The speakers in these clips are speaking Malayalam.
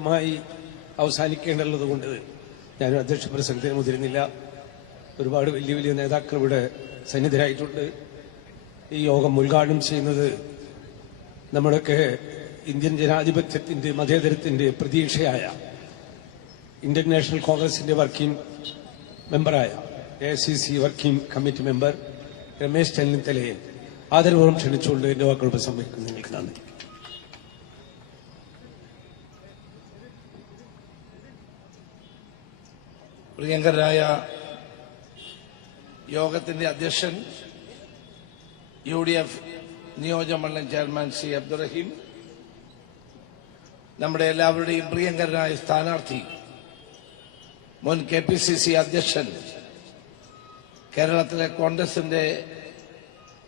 കൃത്യമായി അവസാനിക്കേണ്ടുള്ളത് കൊണ്ട് ഞാൻ അധ്യക്ഷ പ്രസംഗത്തിന് മുതിരുന്നില്ല. ഒരുപാട് വലിയ വലിയ നേതാക്കൾ ഇവിടെ സന്നിധരായിട്ടുണ്ട്. ഈ യോഗം ഉദ്ഘാടനം ചെയ്യുന്നത് നമ്മുടെയൊക്കെ ഇന്ത്യൻ ജനാധിപത്യത്തിന്റെ മതേതരത്തിന്റെ പ്രതീക്ഷയായ ഇന്ത്യൻ നാഷണൽ കോൺഗ്രസിന്റെ working മെമ്പറായ A C C working committee member Ramesh ചെന്നിത്തലയെ ആദരപൂർവം ക്ഷണിച്ചുകൊണ്ട് എന്റെ വാക്കുകൾ നിങ്ങൾക്ക് നന്ദി. പ്രിയങ്കരായ യോഗത്തിന്റെ അധ്യക്ഷൻ യു ഡി എഫ് നിയോജകമണ്ഡലം ചെയർമാൻ സി അബ്ദുറഹീം നമ്മുടെ എല്ലാവരുടെയും പ്രിയങ്കരനായ സ്ഥാനാർത്ഥി മുൻ കെ പി സി സി അധ്യക്ഷൻ കേരളത്തിലെ കോൺഗ്രസിന്റെ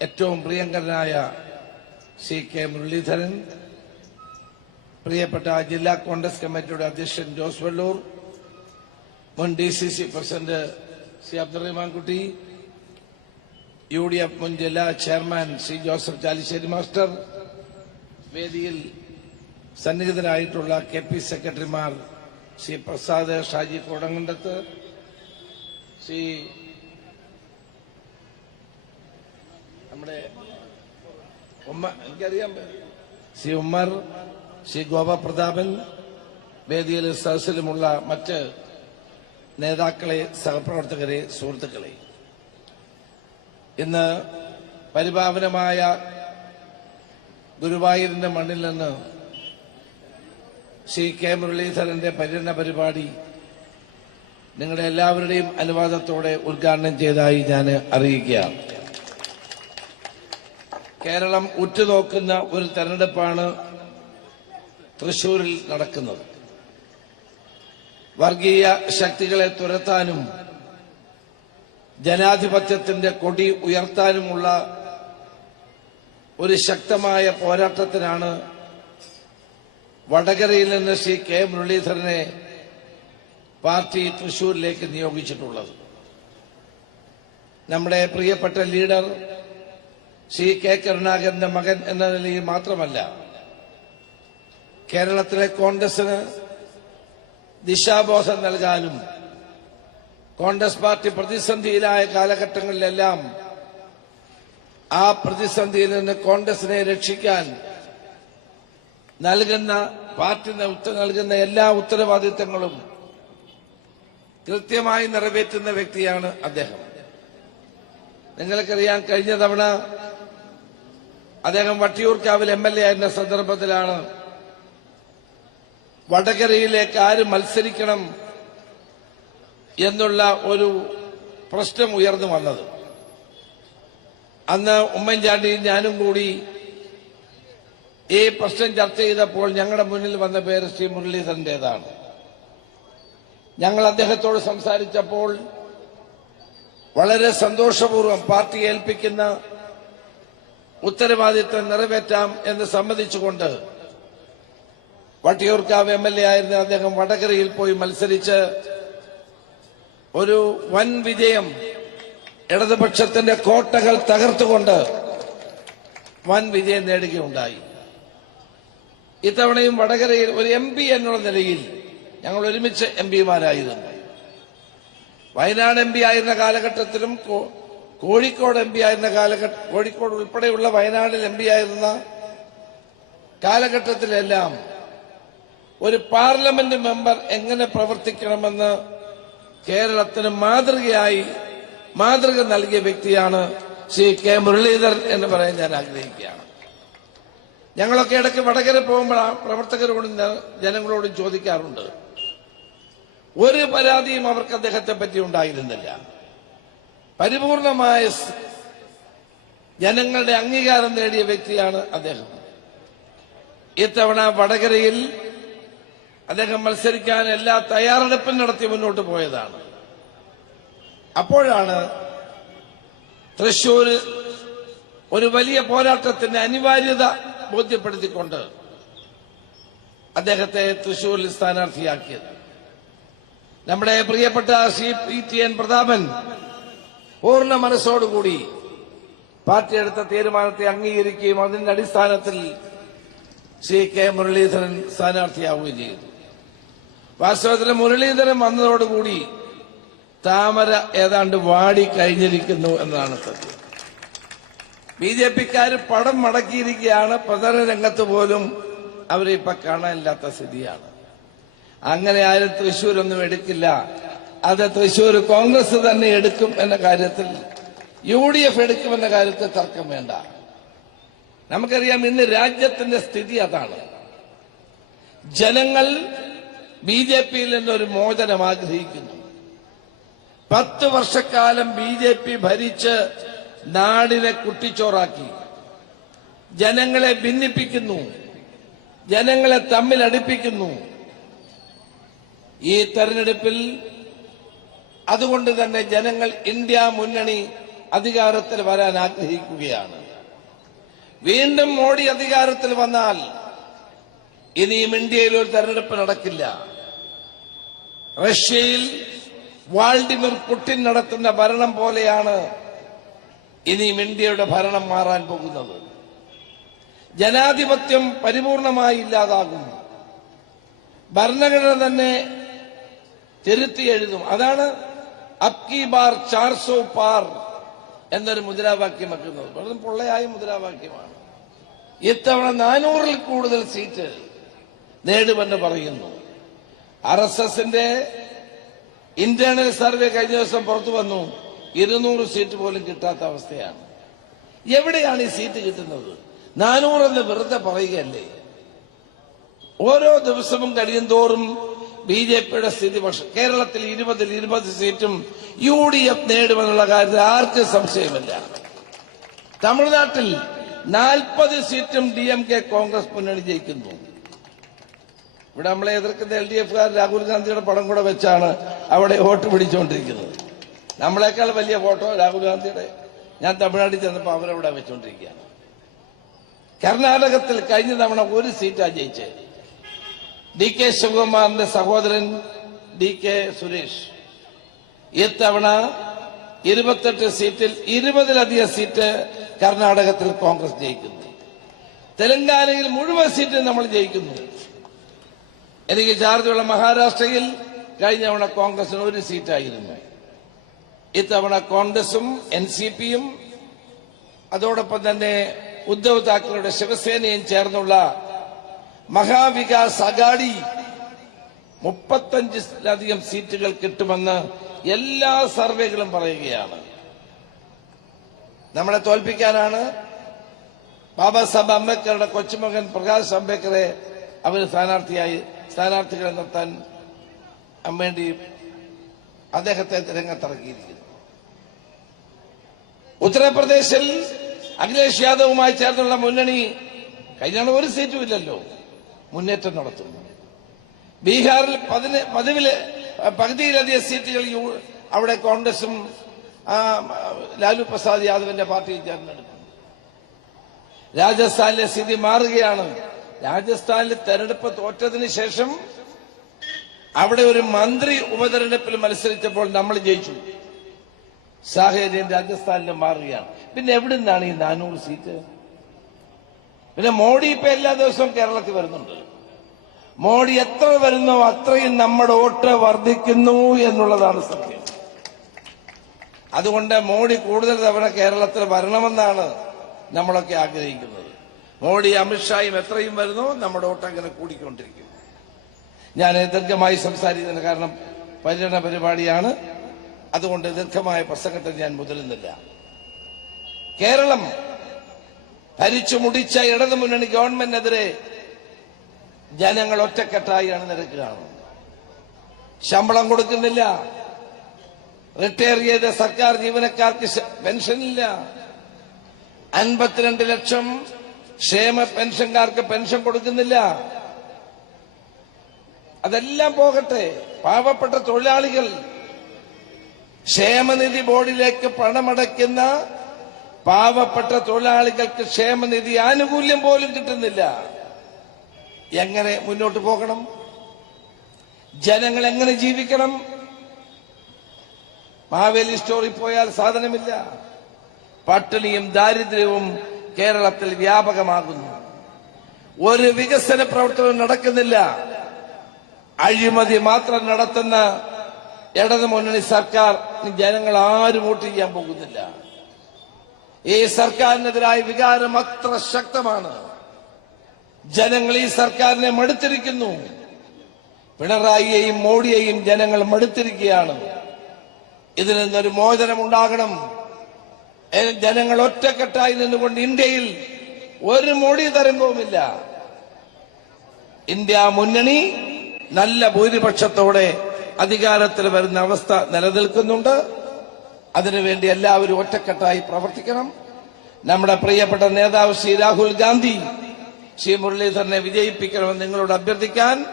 ഏറ്റവും പ്രിയങ്കരനായ സി കെ മുരളീധരൻ പ്രിയപ്പെട്ട ജില്ലാ കോൺഗ്രസ് കമ്മിറ്റിയുടെ അധ്യക്ഷൻ ജോസ് വെള്ളൂർ മുൻ D C C president C Abdurahimankutty U D F മുൻ ജില്ലാ chairman C Joseph Chalissery master വേദിയിൽ സന്നിഹിതരായിട്ടുള്ള കെ പി സെക്രട്ടറിമാർ സി പ്രസാദ് ഷാജി കോടങ്കണ്ടത്ത് സി നമ്മുടെ ഉമ്മ എനിക്കറിയാം. സി ഉമ്മർ സി ഗോപപ്രതാപൻ വേദിയിൽ സദസ്സിലുമുള്ള മറ്റ് നേതാക്കളെ സഹപ്രവർത്തകരെ സുഹൃത്തുക്കളെ. ഇന്ന് പരിപാവനമായ ഗുരുവായൂരിന്റെ മണ്ണിൽ നിന്ന് ശ്രീ കെ മുരളീധരന്റെ പര്യടന പരിപാടി നിങ്ങളുടെ എല്ലാവരുടെയും അനുവാദത്തോടെ ഉദ്ഘാടനം ചെയ്തതായി ഞാൻ അറിയിക്കുകയാണ്. കേരളം ഉറ്റുനോക്കുന്ന ഒരു തെരഞ്ഞെടുപ്പാണ് തൃശൂരിൽ നടക്കുന്നത്. വർഗീയ ശക്തികളെ തുരത്താനും ജനാധിപത്യത്തിന്റെ കൊടി ഉയർത്താനുമുള്ള ഒരു ശക്തമായ പോരാട്ടത്തിനാണ് വടകരയിൽ നിന്ന് ശ്രീ കെ മുരളീധരനെ പാർട്ടി തൃശൂരിലേക്ക് നിയോഗിച്ചിട്ടുള്ളത്. നമ്മുടെ പ്രിയപ്പെട്ട ലീഡർ ശ്രീ കെ കരുണാകരന്റെ മകൻ എന്ന നിലയിൽ മാത്രമല്ല കേരളത്തിലെ കോൺഗ്രസിന് ദിശാബോധം നൽകാനും കോൺഗ്രസ് പാർട്ടി പ്രതിസന്ധിയിലായ കാലഘട്ടങ്ങളിലെല്ലാം ആ പ്രതിസന്ധിയിൽ നിന്ന് കോൺഗ്രസിനെ രക്ഷിക്കാൻ നൽകുന്ന പാർട്ടി നൽകുന്ന എല്ലാ ഉത്തരവാദിത്തങ്ങളും കൃത്യമായി നിറവേറ്റുന്ന വ്യക്തിയാണ് അദ്ദേഹം. നിങ്ങൾക്കറിയാം കഴിഞ്ഞ തവണ അദ്ദേഹം വട്ടിയൂർക്കാവിൽ എം എൽ എ ആയിരുന്ന സന്ദർഭത്തിലാണ് വടകരയിലേക്ക് ആര് മത്സരിക്കണം എന്നുള്ള ഒരു പ്രശ്നം ഉയർന്നു വന്നത്. അന്ന് ഉമ്മൻചാണ്ടിയും ഞാനും കൂടി ഈ പ്രശ്നം ചർച്ച ചെയ്തപ്പോൾ ഞങ്ങളുടെ മുന്നിൽ വന്ന പേര് ശ്രീ മുരളീധരന്റേതാണ്. ഞങ്ങൾ അദ്ദേഹത്തോട് സംസാരിച്ചപ്പോൾ വളരെ സന്തോഷപൂർവം പാർട്ടി ഏൽപ്പിക്കുന്ന ഉത്തരവാദിത്വം നിറവേറ്റാം എന്ന് സമ്മതിച്ചുകൊണ്ട് വട്ടിയൂർക്കാവ് എം എൽ എ ആയിരുന്ന അദ്ദേഹം വടകരയിൽ പോയി മത്സരിച്ച് ഒരു വൻ വിജയം ഇടതുപക്ഷത്തിന്റെ കോട്ടകൾ തകർത്തുകൊണ്ട് വൻ വിജയം നേടുകയുണ്ടായി. ഇത്തവണയും വടകരയിൽ ഒരു എം പി എന്നുള്ള നിലയിൽ ഞങ്ങൾ ഒരുമിച്ച് എം പിമാരായിരുന്നു വയനാട് എം പി ആയിരുന്ന കാലഘട്ടത്തിലും കോഴിക്കോട് എം പി ആയിരുന്ന കാലഘട്ട കോഴിക്കോട് ഉൾപ്പെടെയുള്ള വയനാടിൽ എം പി ആയിരുന്ന കാലഘട്ടത്തിലെല്ലാം ഒരു പാർലമെന്റ് മെമ്പർ എങ്ങനെ പ്രവർത്തിക്കണമെന്ന് കേരളത്തിന് മാതൃകയായി മാതൃക നൽകിയ വ്യക്തിയാണ് ശ്രീ കെ മുരളീധരൻ എന്ന് പറയാൻ ഞാൻ ആഗ്രഹിക്കുകയാണ്. ഞങ്ങളൊക്കെ ഇടയ്ക്ക് വടകര പോകുമ്പോൾ ആ പ്രവർത്തകരോടും ജനങ്ങളോടും ചോദിക്കാറുണ്ട്. ഒരു പരാതിയും അവർക്ക് അദ്ദേഹത്തെ പറ്റി ഉണ്ടായിരുന്നില്ല. പരിപൂർണമായ ജനങ്ങളുടെ അംഗീകാരം നേടിയ വ്യക്തിയാണ് അദ്ദേഹം. ഇത്തവണ വടകരയിൽ അദ്ദേഹം മത്സരിക്കാൻ എല്ലാ തയ്യാറെടുപ്പും നടത്തി മുന്നോട്ട് പോയതാണ്. അപ്പോഴാണ് തൃശൂര് ഒരു വലിയ പോരാട്ടത്തിന്റെ അനിവാര്യത ബോധ്യപ്പെടുത്തിക്കൊണ്ട് അദ്ദേഹത്തെ തൃശൂരിൽ സ്ഥാനാർത്ഥിയാക്കിയത്. നമ്മുടെ പ്രിയപ്പെട്ട C P T N Prathapan പൂർണ മനസ്സോടുകൂടി പാർട്ടി എടുത്ത തീരുമാനത്തെ അംഗീകരിക്കുകയും അതിന്റെ അടിസ്ഥാനത്തിൽ ശ്രീ കെ മുരളീധരൻ സ്ഥാനാർത്ഥിയാവുകയും ചെയ്തു. വാസ്തവത്തിൽ മുരളീധരൻ വന്നതോടുകൂടി താമര ഏതാണ്ട് വാടി കഴിഞ്ഞിരിക്കുന്നു എന്നതാണ് സത്യം. ബി ജെ പിക്കാർ പടം മടക്കിയിരിക്കുകയാണ്. പ്രധാന രംഗത്ത് പോലും അവരെ ഇപ്പൊ കാണാനില്ലാത്ത സ്ഥിതിയാണ്. അങ്ങനെ ആരും തൃശ്ശൂരൊന്നും എടുക്കില്ല. അത് തൃശ്ശൂർ കോൺഗ്രസ് തന്നെ എടുക്കും എന്ന കാര്യത്തിൽ യു ഡി എഫ് എടുക്കുമെന്ന കാര്യത്തിൽ തർക്കം വേണ്ട. നമുക്കറിയാം ഇന്ന് രാജ്യത്തിന്റെ സ്ഥിതി അതാണ്. ജനങ്ങൾ ബി ജെ പിയിൽ നിന്നൊരു മോചനം ആഗ്രഹിക്കുന്നു. പത്ത് വർഷക്കാലം ബി ജെ പി ഭരിച്ച് നാടിനെ കുട്ടിച്ചോറാക്കി. ജനങ്ങളെ ഭിന്നിപ്പിക്കുന്നു. ജനങ്ങളെ തമ്മിൽ അടുപ്പിക്കുന്നു. ഈ തെരഞ്ഞെടുപ്പിൽ അതുകൊണ്ട് തന്നെ ജനങ്ങൾ ഇന്ത്യ മുന്നണി അധികാരത്തിൽ വരാൻ ആഗ്രഹിക്കുകയാണ്. വീണ്ടും മോഡി അധികാരത്തിൽ വന്നാൽ ഇനിയും ഇന്ത്യയിൽ ഒരു തെരഞ്ഞെടുപ്പ് നടക്കില്ല. റഷ്യയിൽ വാൾഡിമിർ പുടിൻ നടത്തുന്ന ഭരണം പോലെയാണ് ഇനിയും ഇന്ത്യയുടെ ഭരണം മാറാൻ പോകുന്നത്. ജനാധിപത്യം പരിപൂർണമായി ഇല്ലാതാകും ഭരണഘടന തന്നെ തിരുത്തി എഴുതും. അതാണ് അബ്കി ബാർ ചാർസോ പാർ എന്നൊരു മുദ്രാവാക്യം വെക്കുന്നത്. വെറും പൊള്ളയായ മുദ്രാവാക്യമാണ്. ഇത്തവണ നാനൂറിൽ കൂടുതൽ സീറ്റ് നേടുമെന്ന് പറയുന്നു. ആർ എസ് എസിന്റെ ഇന്റേണൽ സർവേ കഴിഞ്ഞ ദിവസം പുറത്തു വന്നു. ഇരുന്നൂറ് സീറ്റ് പോലും കിട്ടാത്ത അവസ്ഥയാണ്. എവിടെയാണ് ഈ സീറ്റ് കിട്ടുന്നത്? നാനൂറെന്ന് വെറുതെ പറയുകയല്ലേ? ഓരോ ദിവസവും കഴിയും തോറും ബി ജെ പിയുടെ സ്ഥിതി പക്ഷെ കേരളത്തിൽ ഇരുപതിൽ ഇരുപത് സീറ്റും യു ഡി എഫ് നേടുമെന്നുള്ള കാര്യത്തിൽ ആർക്കും സംശയമില്ല. തമിഴ്നാട്ടിൽ നാൽപ്പത് സീറ്റും ഡി എം കെ കോൺഗ്രസ് മുന്നണി ജയിക്കുന്നു. ഇവിടെ നമ്മളെ എതിർക്കുന്ന എൽ ഡി എഫുകാർ രാഹുൽ ഗാന്ധിയുടെ പടം കൂടെ വെച്ചാണ് അവിടെ വോട്ട് പിടിച്ചുകൊണ്ടിരിക്കുന്നത് നമ്മളെക്കാൾ വലിയ ഫോട്ടോ രാഹുൽ ഗാന്ധിയുടെ. ഞാൻ തമിഴ്നാട്ടിൽ ചെന്നപ്പോൾ അവരവിടെ വെച്ചുകൊണ്ടിരിക്കുകയാണ് കർണാടകത്തിൽ കഴിഞ്ഞ തവണ ഒരു സീറ്റാണ് ജയിച്ചത് ഡി കെ ശിവകുമാറിന്റെ സഹോദരൻ ഡി കെ സുരേഷ്. ഇത്തവണ ഇരുപത്തെട്ട് സീറ്റിൽ ഇരുപതിലധികം സീറ്റ് കർണാടകത്തിൽ കോൺഗ്രസ് ജയിക്കുന്നു. തെലങ്കാനയിൽ മുഴുവൻ സീറ്റും നമ്മൾ ജയിക്കുന്നു. എനിക്ക് ചാർജുള്ള മഹാരാഷ്ട്രയിൽ കഴിഞ്ഞ തവണ കോൺഗ്രസിന് ഒരു സീറ്റായിരുന്നു. ഇത്തവണ കോൺഗ്രസും എൻ സി പിയും അതോടൊപ്പം തന്നെ ഉദ്ധവ് താക്കറെയുടെ ശിവസേനയും ചേർന്നുള്ള മഹാവികാസ് അഗാഡി മുപ്പത്തഞ്ചിലധികം സീറ്റുകൾ കിട്ടുമെന്ന് എല്ലാ സർവേകളും പറയുകയാണ്. നമ്മളെ തോൽപ്പിക്കാനാണ് ബാബാ സാഹബ് അംബേദ്കറുടെ കൊച്ചുമകൻ പ്രകാശ് അംബേദ്കറെ അവർ സ്ഥാനാർത്ഥിയായി സ്ഥാനാർത്ഥികളെ നിർത്താൻ വേണ്ടി അദ്ദേഹത്തെ രംഗത്തിറക്കിയിരിക്കുന്നു. ഉത്തർപ്രദേശിൽ അഖിലേഷ് യാദവുമായി ചേർന്നുള്ള മുന്നണി കഴിഞ്ഞാണ് ഒരു സീറ്റും ഇല്ലല്ലോ. മുന്നേറ്റം നടത്തുന്നു. ബീഹാറിൽ പതിന് പതിവിൽ പകുതിയിലധികം സീറ്റുകൾ അവിടെ കോൺഗ്രസും ലാലു പ്രസാദ് യാദവിന്റെ പാർട്ടിയും ചേർന്നെടുക്കുന്നു. രാജസ്ഥാനിലെ സ്ഥിതി മാറുകയാണ്. രാജസ്ഥാനിൽ തെരഞ്ഞെടുപ്പ് തോറ്റതിന് ശേഷം അവിടെ ഒരു മന്ത്രി ഉപതെരഞ്ഞെടുപ്പിൽ മത്സരിച്ചപ്പോൾ നമ്മൾ ജയിച്ചു. സാഹചര്യം രാജസ്ഥാനിൽ മാറുകയാണ്. പിന്നെ എവിടെ നിന്നാണ് ഈ നാനൂറ് സീറ്റ്? പിന്നെ മോഡി ഇപ്പൊ എല്ലാ ദിവസവും കേരളത്തിൽ വരുന്നുണ്ട്. മോഡി എത്ര വരുന്നോ അത്രയും നമ്മുടെ വോട്ട് വർദ്ധിക്കുന്നു എന്നുള്ളതാണ് സത്യം. അതുകൊണ്ട് മോഡി കൂടുതൽ തവണ കേരളത്തിൽ വരണമെന്നാണ് നമ്മളൊക്കെ ആഗ്രഹിക്കുന്നത്. മോഡി അമിത്ഷായും എത്രയും വരുന്നു നമ്മുടെ വോട്ട് അങ്ങനെ കൂടിക്കൊണ്ടിരിക്കും. ഞാൻ ദീർഘമായി സംസാരിക്കുന്നതിന് കാരണം പര്യടന പരിപാടിയാണ്. അതുകൊണ്ട് ദീർഘമായ പ്രസംഗത്തിൽ ഞാൻ മുതലുന്നില്ല. കേരളം ഭരിച്ചു മുടിച്ച ഇടതു മുന്നണി ഗവൺമെന്റിനെതിരെ ജനങ്ങൾ ഒറ്റക്കെട്ടായി അണിനിരക്കുകയാണ്. ശമ്പളം കൊടുക്കുന്നില്ല. റിട്ടയർ ചെയ്ത സർക്കാർ ജീവനക്കാർക്ക് പെൻഷനില്ല. അൻപത്തിരണ്ട് ലക്ഷം ക്ഷേമ പെൻഷൻകാർക്ക് പെൻഷൻ കൊടുക്കുന്നില്ല. അതെല്ലാം പോകട്ടെ. പാവപ്പെട്ട തൊഴിലാളികൾ ക്ഷേമനിധി ബോർഡിലേക്ക് പണമടയ്ക്കുന്ന പാവപ്പെട്ട തൊഴിലാളികൾക്ക് ക്ഷേമനിധി ആനുകൂല്യം പോലും കിട്ടുന്നില്ല. എങ്ങനെ മുന്നോട്ട് പോകണം? ജനങ്ങൾ എങ്ങനെ ജീവിക്കണം? മാവേലി സ്റ്റോറിൽ പോയാൽ സാധനമില്ല. പട്ടിണിയും ദാരിദ്ര്യവും കേരളത്തിൽ വ്യാപകമാകുന്നു. ഒരു വികസന പ്രവർത്തനവും നടക്കുന്നില്ല. അഴിമതി മാത്രം നടത്തുന്ന ഇടതു മുന്നണി സർക്കാർ ജനങ്ങൾ ആരും വോട്ട് ചെയ്യാൻ പോകുന്നില്ല. ഈ സർക്കാരിനെതിരായ വികാരം അത്ര ശക്തമാണ്. ജനങ്ങൾ ഈ സർക്കാരിനെ മടുത്തിരിക്കുന്നു. പിണറായിയെയും മോഡിയെയും ജനങ്ങൾ മടുത്തിരിക്കുകയാണ്. ഇതിൽ നിന്നൊരു മോചനം ഉണ്ടാകണം ജനങ്ങൾ ഒറ്റക്കെട്ടായി നിന്നുകൊണ്ട് ഇന്ത്യയിൽ ഒരു മൊഴി തരംഗവുമില്ല. ഇന്ത്യ മുന്നണി നല്ല ഭൂരിപക്ഷത്തോടെ അധികാരത്തിൽ വരുന്ന അവസ്ഥ നിലനിൽക്കുന്നുണ്ട്. അതിനുവേണ്ടി എല്ലാവരും ഒറ്റക്കെട്ടായി പ്രവർത്തിക്കണം. നമ്മുടെ പ്രിയപ്പെട്ട നേതാവ് ശ്രീ രാഹുൽ ഗാന്ധി ശ്രീ മുരളീധരനെ വിജയിപ്പിക്കണമെന്ന് നിങ്ങളോട് അഭ്യർത്ഥിക്കാൻ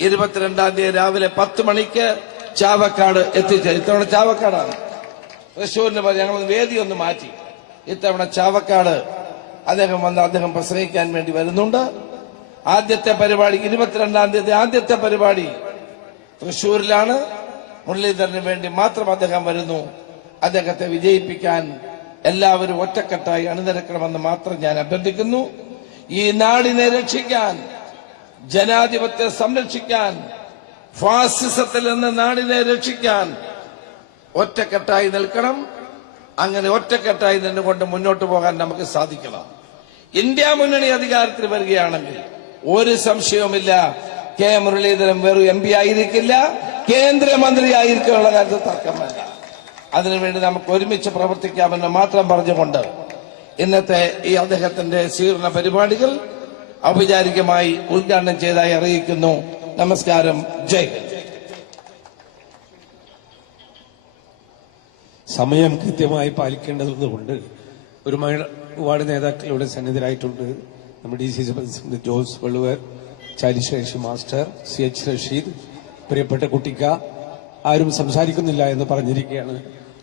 ഇരുപത്തിരണ്ടാം തീയതി രാവിലെ പത്ത് മണിക്ക് ചാവക്കാട് എത്തിച്ചേരും. ഇത്തവണ ചാവക്കാടാണ്. തൃശ്ശൂരിന് ഞങ്ങൾ വേദി ഒന്ന് മാറ്റി. ഇത്തവണ ചാവക്കാട് അദ്ദേഹം വന്ന് അദ്ദേഹം പ്രസംഗിക്കാൻ വേണ്ടി വരുന്നുണ്ട്. ആദ്യത്തെ പരിപാടി ഇരുപത്തിരണ്ടാം തീയതി ആദ്യത്തെ പരിപാടി തൃശ്ശൂരിലാണ് മുരളീധരന് വേണ്ടി മാത്രം അദ്ദേഹം വരുന്നു. അദ്ദേഹത്തെ വിജയിപ്പിക്കാൻ എല്ലാവരും ഒറ്റക്കെട്ടായി അണിനിരക്കണമെന്ന് മാത്രം ഞാൻ അഭ്യർത്ഥിക്കുന്നു. ഈ നാടിനെ രക്ഷിക്കാൻ ജനാധിപത്യത്തെ സംരക്ഷിക്കാൻ ഫാസിസത്തിൽ നിന്ന് നാടിനെ രക്ഷിക്കാൻ ഒറ്റക്കെട്ടായി നിൽക്കണം. അങ്ങനെ ഒറ്റക്കെട്ടായി നിന്നുകൊണ്ട് മുന്നോട്ട് പോകാൻ നമുക്ക് സാധിക്കണം. ഇന്ത്യ മുന്നണി അധികാരത്തിൽ വരികയാണെങ്കിൽ ഒരു സംശയവുമില്ല. കെ മുരളീധരൻ വെറും എം പി ആയിരിക്കില്ല. കേന്ദ്രമന്ത്രിയായിരിക്കുള്ള കാര്യത്തിൽ തർക്കമല്ല. അതിനുവേണ്ടി നമുക്ക് ഒരുമിച്ച് പ്രവർത്തിക്കാമെന്ന് മാത്രം പറഞ്ഞുകൊണ്ട് ഇന്നത്തെ ഈ അദ്ദേഹത്തിന്റെ സ്വീകരണ പരിപാടികൾ ഔപചാരികമായി ഉദ്ഘാടനം ചെയ്തായി അറിയിക്കുന്നു. നമസ്കാരം. ജയ് സമയം കൃത്യമായി പാലിക്കേണ്ടതുകൊണ്ട് ഒരു നേതാക്കൾ ഇവിടെ സന്നിധരായിട്ടുണ്ട് നമ്മുടെ D C C president Jose Vellur Chalissery master C H Rasheed പ്രിയപ്പെട്ട കുട്ടിക്ക. ആരും സംസാരിക്കുന്നില്ല എന്ന് പറഞ്ഞിരിക്കുകയാണ്.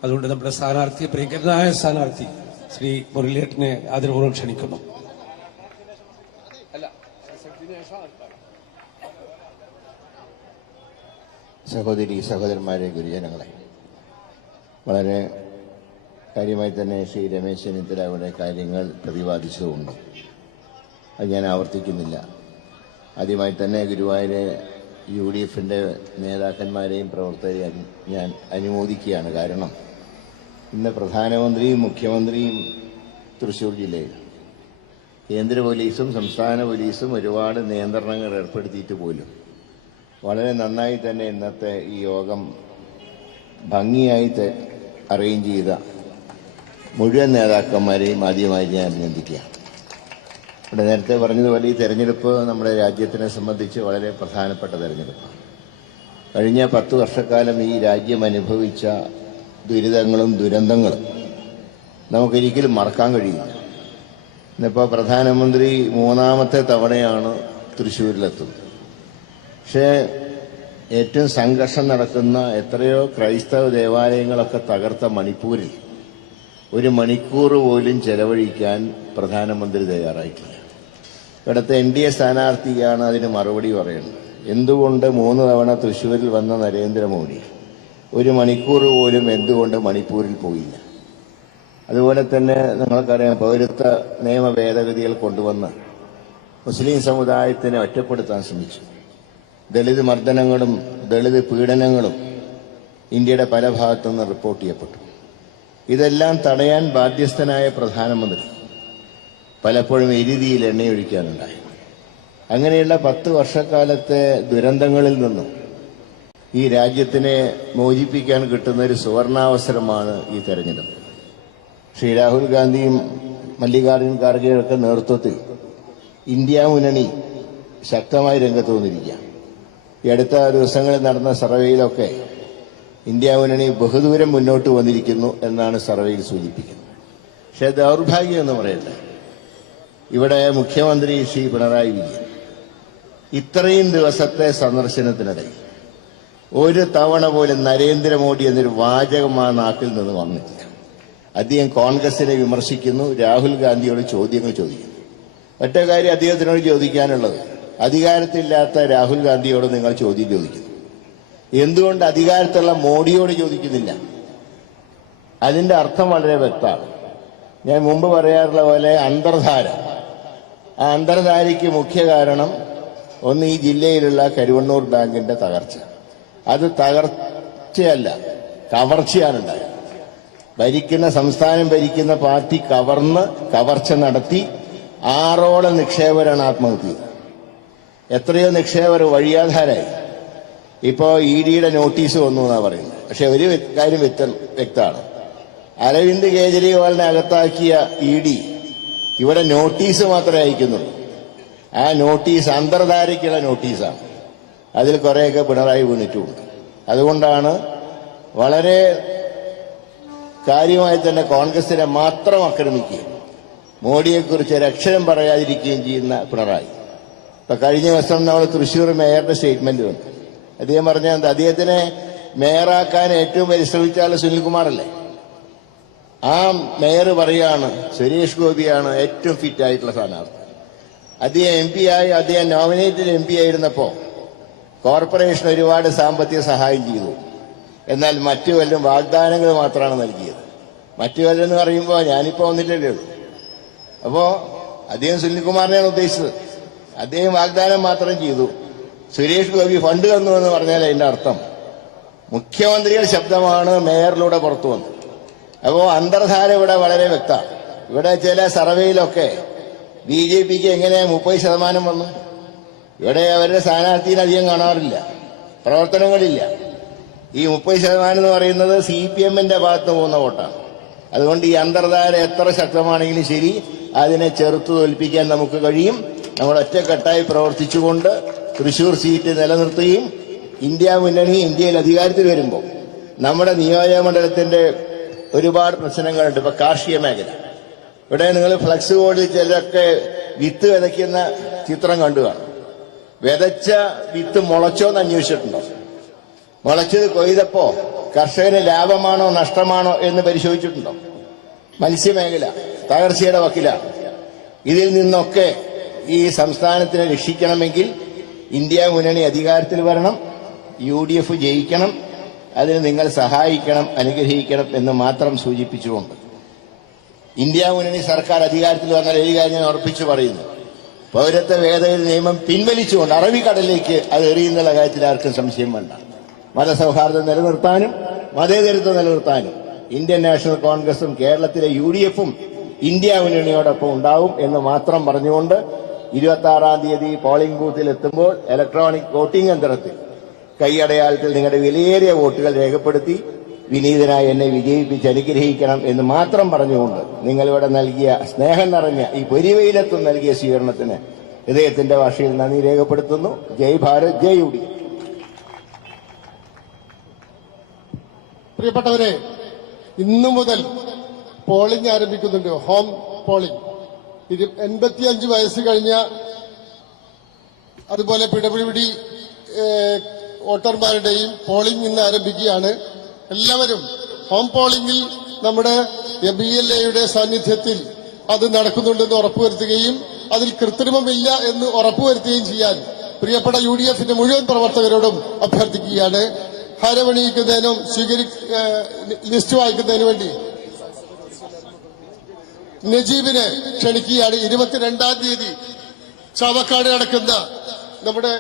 അതുകൊണ്ട് നമ്മുടെ സ്ഥാനാർത്ഥി പ്രിയങ്കരനായ സ്ഥാനാർത്ഥി ശ്രീ മുരളിയേട്ടനെ ആദരപൂർവം ക്ഷണിക്കുന്നു. സഹോദരി സഹോദരന്മാരെ ഗുരുജനങ്ങളെ. വളരെ കാര്യമായി തന്നെ ശ്രീ രമേശ് ചെന്നിത്തല അവിടെ കാര്യങ്ങൾ പ്രതിപാദിച്ചതുകൊണ്ട് അത് ഞാൻ ആവർത്തിക്കുന്നില്ല. ആദ്യമായി തന്നെ ഗുരുവായൂരെ യു ഡി എഫിന്റെ നേതാക്കന്മാരെയും പ്രവർത്തകരെയും ഞാൻ അനുമോദിക്കുകയാണ്. കാരണം ഇന്ന് പ്രധാനമന്ത്രിയും മുഖ്യമന്ത്രിയും തൃശ്ശൂർ ജില്ലയിൽ. കേന്ദ്ര പോലീസും സംസ്ഥാന പോലീസും ഒരുപാട് നിയന്ത്രണങ്ങൾ ഏർപ്പെടുത്തിയിട്ട് പോലും വളരെ നന്നായി തന്നെ ഇന്നത്തെ ഈ യോഗം ഭംഗിയായി അറേഞ്ച് ചെയ്ത മുഴുവൻ നേതാക്കന്മാരെയും ആദ്യമായി ഞാൻ അഭിനന്ദിക്കുകയാണ്. ഇവിടെ നേരത്തെ പറഞ്ഞതുപോലെ ഈ തെരഞ്ഞെടുപ്പ് നമ്മുടെ രാജ്യത്തിനെ സംബന്ധിച്ച് വളരെ പ്രധാനപ്പെട്ട തെരഞ്ഞെടുപ്പാണ്. കഴിഞ്ഞ പത്ത് വർഷക്കാലം ഈ രാജ്യം അനുഭവിച്ച ദുരിതങ്ങളും ദുരന്തങ്ങളും നമുക്കൊരിക്കലും മറക്കാൻ കഴിയില്ല. ഇന്നിപ്പോൾ പ്രധാനമന്ത്രി മൂന്നാമത്തെ തവണയാണ് തൃശ്ശൂരിലെത്തുന്നത്. പക്ഷേ ഏറ്റവും സംഘർഷം നടക്കുന്ന എത്രയോ ക്രൈസ്തവ ദേവാലയങ്ങളൊക്കെ തകർത്ത മണിപ്പൂരിൽ ഒരു മണിക്കൂർ പോലും ചെലവഴിക്കാൻ പ്രധാനമന്ത്രി തയ്യാറായിട്ടില്ല. ഇവിടുത്തെ എൻ ഡി എ സ്ഥാനാർത്ഥിയാണ് അതിന് മറുപടി പറയുന്നത്. എന്തുകൊണ്ട് മൂന്ന് തവണ തൃശ്ശൂരിൽ വന്ന നരേന്ദ്രമോദി ഒരു മണിക്കൂർ പോലും എന്തുകൊണ്ട് മണിപ്പൂരിൽ പോയില്ല? അതുപോലെ തന്നെ നിങ്ങൾക്കറിയാം പൗരത്വ നിയമ ഭേദഗതികൾ കൊണ്ടുവന്ന് മുസ്ലിം സമുദായത്തിനെ ഒറ്റപ്പെടുത്താൻ ശ്രമിച്ചു. ദളിത് മർദ്ദനങ്ങളും ദളിത് പീഡനങ്ങളും ഇന്ത്യയുടെ പല ഭാഗത്തുനിന്ന് റിപ്പോർട്ട് ചെയ്യപ്പെട്ടു. ഇതെല്ലാം തടയാൻ ബാധ്യസ്ഥനായ പ്രധാനമന്ത്രി പലപ്പോഴും എരുതിയിൽ എണ്ണയൊഴിക്കാനുണ്ടായി. അങ്ങനെയുള്ള പത്ത് വർഷക്കാലത്തെ ദുരന്തങ്ങളിൽ നിന്നും ഈ രാജ്യത്തിനെ മോചിപ്പിക്കാൻ കിട്ടുന്ന ഒരു സുവർണാവസരമാണ് ഈ തെരഞ്ഞെടുപ്പ്. ശ്രീ രാഹുൽ ഗാന്ധിയും മല്ലികാർജുൻ ഖാർഗെയൊക്കെ നേതൃത്വത്തിൽ ഇന്ത്യ മുന്നണി ശക്തമായി രംഗത്ത് വന്നിരിക്കുക ഈ അടുത്ത ദിവസങ്ങളിൽ നടന്ന സർവേയിലൊക്കെ ഇന്ത്യ മുന്നണി ബഹുദൂരം മുന്നോട്ട് വന്നിരിക്കുന്നു എന്നാണ് സർവേയിൽ സൂചിപ്പിക്കുന്നത്. പക്ഷേ ദൗർഭാഗ്യം എന്ന് പറയട്ടെ. ഇവിടെ മുഖ്യമന്ത്രി ശ്രീ പിണറായി വിജയൻ ഇത്രയും ദിവസത്തെ സന്ദർശനത്തിനിടയിൽ ഒരു തവണ പോലും നരേന്ദ്രമോദി എന്നൊരു വാചകം ആ നാക്കിൽ നിന്ന് വന്നിട്ടില്ല. അദ്ദേഹം കോൺഗ്രസിനെ വിമർശിക്കുന്നു രാഹുൽ ഗാന്ധിയോട് ചോദ്യങ്ങൾ ചോദിക്കുന്നു. ഒറ്റ കാര്യം അദ്ദേഹത്തിനോട് ചോദിക്കാനുള്ളത് അധികാരത്തില്ലാത്ത രാഹുൽ ഗാന്ധിയോട് നിങ്ങൾ ചോദ്യം ചോദിക്കുന്നു. എന്തുകൊണ്ട് അധികാരത്തുള്ള മോഡിയോട് ചോദിക്കുന്നില്ല? അതിന്റെ അർത്ഥം വളരെ വ്യക്തമാണ്. ഞാൻ മുമ്പ് പറയാറുള്ള പോലെ അന്തർധാര. ആ അന്തർധാരയ്ക്ക് മുഖ്യ കാരണം ഒന്ന് ഈ ജില്ലയിലുള്ള കരുവണ്ണൂർ ബാങ്കിന്റെ തകർച്ച. അത് തകർച്ചയല്ല കവർച്ചയാണ് ഉണ്ടായത്. ഭരിക്കുന്ന സംസ്ഥാനം ഭരിക്കുന്ന പാർട്ടി കവർന്ന് കവർച്ച നടത്തി ആറോളം നിക്ഷേപരാണ് ആത്മഹത്യ എത്രയോ നിക്ഷേപകർ വഴിയാധാരായി. ഇപ്പോ ഇ ഡിയുടെ നോട്ടീസ് വന്നു എന്നാണ് പറയുന്നത്. പക്ഷെ ഒരു കാര്യം വ്യക്ത വ്യക്തമാണ്. അരവിന്ദ് കേജ്രിവാളിനെ അകത്താക്കിയ ഇ ഡി ഇവിടെ നോട്ടീസ് മാത്രമേ അയക്കുന്നുള്ളൂ. ആ നോട്ടീസ് അന്തർധാരയ്ക്കുള്ള നോട്ടീസാണ്. അതിൽ കുറേയൊക്കെ പിണറായി വീണിട്ടുമുണ്ട്. അതുകൊണ്ടാണ് വളരെ കാര്യമായി തന്നെ കോൺഗ്രസിനെ മാത്രം ആക്രമിക്കുകയും മോഡിയെക്കുറിച്ച് ഒരക്ഷരം പറയാതിരിക്കുകയും ചെയ്യുന്ന പിണറായി. ഇപ്പൊ കഴിഞ്ഞ ദിവസം നമ്മൾ തൃശ്ശൂർ മേയറുടെ സ്റ്റേറ്റ്മെന്റ് വന്നു. അദ്ദേഹം പറഞ്ഞ എന്താ? അദ്ദേഹത്തിനെ മേയറാക്കാൻ ഏറ്റവും പരിശ്രമിച്ച ആൾ സുനിൽകുമാറല്ലേ? ആ മേയർ പറയാണ് സുരേഷ് ഗോപിയാണ് ഏറ്റവും ഫിറ്റ് ആയിട്ടുള്ള സ്ഥാനാർത്ഥി. അദ്ദേഹം എം പി ആയി അദ്ദേഹം നോമിനേറ്റഡ് എം പി ആയിരുന്നപ്പോ കോർപ്പറേഷൻ ഒരുപാട് സാമ്പത്തിക സഹായം ചെയ്തു. എന്നാൽ മറ്റു വല്ലതും വാഗ്ദാനങ്ങൾ മാത്രമാണ് നൽകിയത്. മറ്റു വല്ലതെന്ന് പറയുമ്പോൾ ഞാനിപ്പോ വന്നിട്ടല്ലേ ഉള്ളൂ. അപ്പോ അദ്ദേഹം സുനിൽകുമാറിനെയാണ് ഉദ്ദേശിച്ചത്. അദ്ദേഹം വാഗ്ദാനം മാത്രം ചെയ്തു. സുരേഷ് ഗോപി ഫണ്ട് തന്നു എന്ന് പറഞ്ഞാൽ അതിന്റെ അർത്ഥം. മുഖ്യമന്ത്രിയുടെ ശബ്ദമാണ് മേയറിലൂടെ പുറത്തു വന്നത്. അപ്പോ അന്തർധാര ഇവിടെ വളരെ വ്യക്തമാണ്. ഇവിടെ ചില സർവേയിലൊക്കെ ബി ജെ പിക്ക് എങ്ങനെ മുപ്പത് ശതമാനം വന്നു? ഇവിടെ അവരുടെ സ്ഥാനാർത്ഥിയിൽ അധികം കാണാറില്ല. പ്രവർത്തനങ്ങളില്ല. ഈ മുപ്പത് ശതമാനം എന്ന് പറയുന്നത് സി പി എമ്മിന്റെ ഭാഗത്ത് പോകുന്ന വോട്ടാണ്. അതുകൊണ്ട് ഈ അന്തർധാര എത്ര ശക്തമാണെങ്കിലും ശരി അതിനെ ചെറുത്തു തോൽപ്പിക്കാൻ നമുക്ക് കഴിയും. നമ്മൾ ഒറ്റക്കെട്ടായി പ്രവർത്തിച്ചുകൊണ്ട് തൃശൂർ സീറ്റ് നിലനിർത്തുകയും ഇന്ത്യ മുന്നണി ഇന്ത്യയിൽ അധികാരത്തിൽ വരുമ്പോൾ നമ്മുടെ നിയോജക മണ്ഡലത്തിന്റെ ഒരുപാട് പ്രശ്നങ്ങളുണ്ട്. ഇപ്പൊ കാർഷിക മേഖല. ഇവിടെ നിങ്ങൾ ഫ്ലക്സ് ബോർഡിൽ ചിലരൊക്കെ വിത്ത് വിതയ്ക്കുന്ന ചിത്രം കണ്ടു കാണും. വിതച്ച വിത്ത് മുളച്ചോന്ന് അന്വേഷിച്ചിട്ടുണ്ടോ? മുളച്ചത് കൊയ്തപ്പോ കർഷകന് ലാഭമാണോ നഷ്ടമാണോ എന്ന് പരിശോധിച്ചിട്ടുണ്ടോ? മത്സ്യമേഖല തകർച്ചയുടെ വക്കിലാണ്. ഇതിൽ നിന്നൊക്കെ ഈ സംസ്ഥാനത്തിനെ രക്ഷിക്കണമെങ്കിൽ ഇന്ത്യ മുന്നണി അധികാരത്തിൽ വരണം യു ഡി എഫ് ജയിക്കണം അതിന് നിങ്ങൾ സഹായിക്കണം അനുഗ്രഹിക്കണം എന്ന് മാത്രം സൂചിപ്പിച്ചുകൊണ്ട്. ഇന്ത്യ മുന്നണി സർക്കാർ അധികാരത്തിൽ വന്നാൽ ഒരു കാര്യം ഞാൻ ഉറപ്പിച്ചു പറയുന്നു. പൗരത്വ ഭേദഗതി നിയമം പിൻവലിച്ചുകൊണ്ട് അറബിക്കടലിലേക്ക് അത് എറിയുന്നുള്ള കാര്യത്തിൽ ആർക്കും സംശയം വേണ്ട. മതസൗഹാർദ്ദം നിലനിർത്താനും മതേതരത്വം നിലനിർത്താനും ഇന്ത്യൻ നാഷണൽ കോൺഗ്രസും കേരളത്തിലെ യു ഡി എഫും ഇന്ത്യ മുന്നണിയോടൊപ്പം ഉണ്ടാവും എന്ന് മാത്രം പറഞ്ഞുകൊണ്ട് ഇരുപത്തി ആറാം തീയതി പോളിംഗ് ബൂത്തിൽ എത്തുമ്പോൾ ഇലക്ട്രോണിക് വോട്ടിംഗ് യന്ത്രത്തിൽ കൈയടയാളത്തിൽ നിങ്ങളുടെ വിലയേറിയ വോട്ടുകൾ രേഖപ്പെടുത്തി വിനീതനായി എന്നെ വിജയിപ്പിച്ച് അനുഗ്രഹിക്കണം എന്ന് മാത്രം പറഞ്ഞുകൊണ്ട് നിങ്ങളിവിടെ നൽകിയ സ്നേഹം നിറഞ്ഞ ഈ പൊരിവെയിലത്തും നൽകിയ സ്വീകരണത്തിന് ഹൃദയത്തിന്റെ ഭാഷയിൽ നന്ദി രേഖപ്പെടുത്തുന്നു. ജയ് ഭാരത് ജയ് ഡി. പ്രിയപ്പെട്ടവരെ ഇന്നു മുതൽ പോളിംഗ് ആരംഭിക്കുന്നുണ്ട്. ഹോം പോളിംഗ് എൺപത്തിയഞ്ച് വയസ്സ് കഴിഞ്ഞ അതുപോലെ പിടപിടി വോട്ടർമാരുടെയും പോളിംഗ് ഇന്ന് ആരംഭിക്കുകയാണ്. എല്ലാവരും ഹോം പോളിംഗിൽ നമ്മുടെ ബി എൽ എയുടെ സാന്നിധ്യത്തിൽ അത് നടക്കുന്നുണ്ടെന്ന് ഉറപ്പുവരുത്തുകയും അതിൽ കൃത്രിമമില്ല എന്ന് ഉറപ്പുവരുത്തുകയും ചെയ്യാൻ പ്രിയപ്പെട്ട യു ഡി എഫിന്റെ മുഴുവൻ പ്രവർത്തകരോടും അഭ്യർത്ഥിക്കുകയാണ്. ഹരമണിയിക്കുന്നതിനും സ്വീകരി ലിസ്റ്റ് വായിക്കുന്നതിനു വേണ്ടി നജീബിനെ ക്ഷണിക്കുകയാണ് ഇരുപത്തിരണ്ടാം തീയതി. ചാവക്കാട് നടക്കുന്ന നമ്മുടെ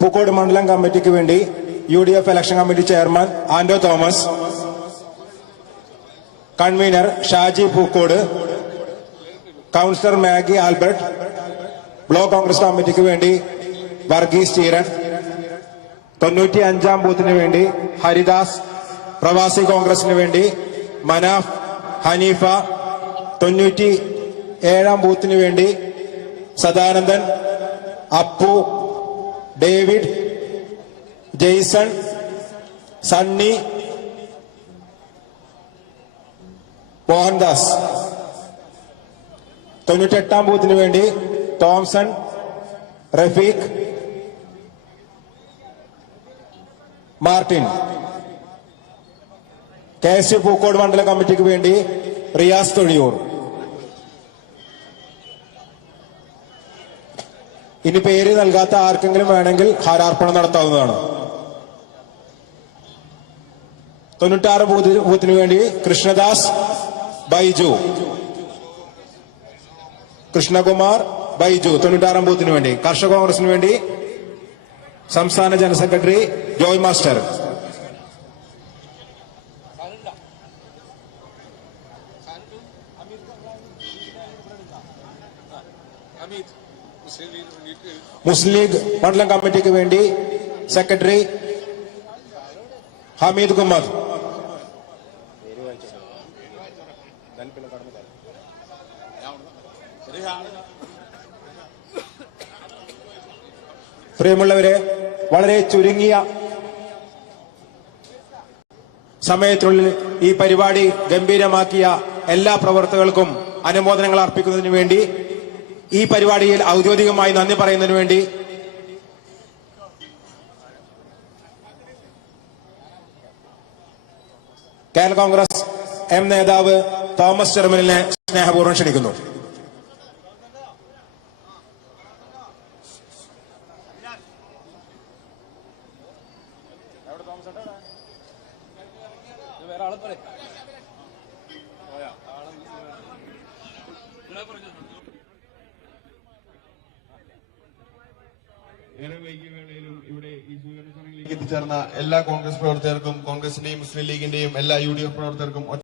പൂക്കോട് മണ്ഡലം കമ്മിറ്റിക്ക് വേണ്ടി U D F election committee chairman Anto Thomas convener Shaji Pookode councillor Maggie Albert block Congress കമ്മിറ്റിക്ക് വേണ്ടി വർഗീസ് ചീരൻ തൊണ്ണൂറ്റി അഞ്ചാം ബൂത്തിന് വേണ്ടി ഹരിദാസ് പ്രവാസി കോൺഗ്രസിന് വേണ്ടി മനാഫ് ഹനീഫ തൊണ്ണൂറ്റി ഏഴാം ബൂത്തിന് വേണ്ടി സദാനന്ദൻ അപ്പു ഡേവിഡ് ജെയ്സൺ സണ്ണി മോഹൻദാസ്. തൊണ്ണൂറ്റെട്ടാം ബൂത്തിന് വേണ്ടി Thomson Rafeeq Martin. K S U Pookode മണ്ഡല കമ്മിറ്റിക്ക് വേണ്ടി റിയാസ് തൊഴിയൂർ. ഇനി പേര് നൽകാത്ത ആർക്കെങ്കിലും വേണമെങ്കിൽ ഹാരാർപ്പണം നടത്താവുന്നതാണ്. തൊണ്ണൂറ്റാറ് ബൂത്തിന് വേണ്ടി കൃഷ്ണദാസ് ബൈജു കൃഷ്ണകുമാർ ബൈജു തൊണ്ണൂറ്റാറാം ബൂത്തിന് വേണ്ടി കർഷക കോൺഗ്രസിന് വേണ്ടി സംസ്ഥാന general secretary Joy master Muslim League മണ്ഡലം കമ്മിറ്റിക്ക് വേണ്ടി സെക്രട്ടറി ഹമീദ് കുമാർ പ്രിയമുള്ളവരെ വളരെ ചുരുങ്ങിയ സമയത്തിനുള്ളിൽ ഈ പരിപാടി ഗംഭീരമാക്കിയ എല്ലാ പ്രവർത്തകർക്കും അനുമോദനങ്ങൾ അർപ്പിക്കുന്നതിന് വേണ്ടി ഈ പരിപാടിയിൽ ഔദ്യോഗികമായി നന്ദി പറയുന്നതിന് വേണ്ടി കേരള കോൺഗ്രസ് എം നേതാവ് തോമസ് ചെറുമലിനെ സ്നേഹപൂർവം ക്ഷണിക്കുന്നു ഏറെ വൈകിയ വേളയിലും ഇവിടെ ഈ എത്തിച്ചേർന്ന എല്ലാ കോൺഗ്രസ് പ്രവർത്തകർക്കും കോൺഗ്രസിന്റെയും മുസ്ലിം ലീഗിന്റെയും എല്ലാ യു പ്രവർത്തകർക്കും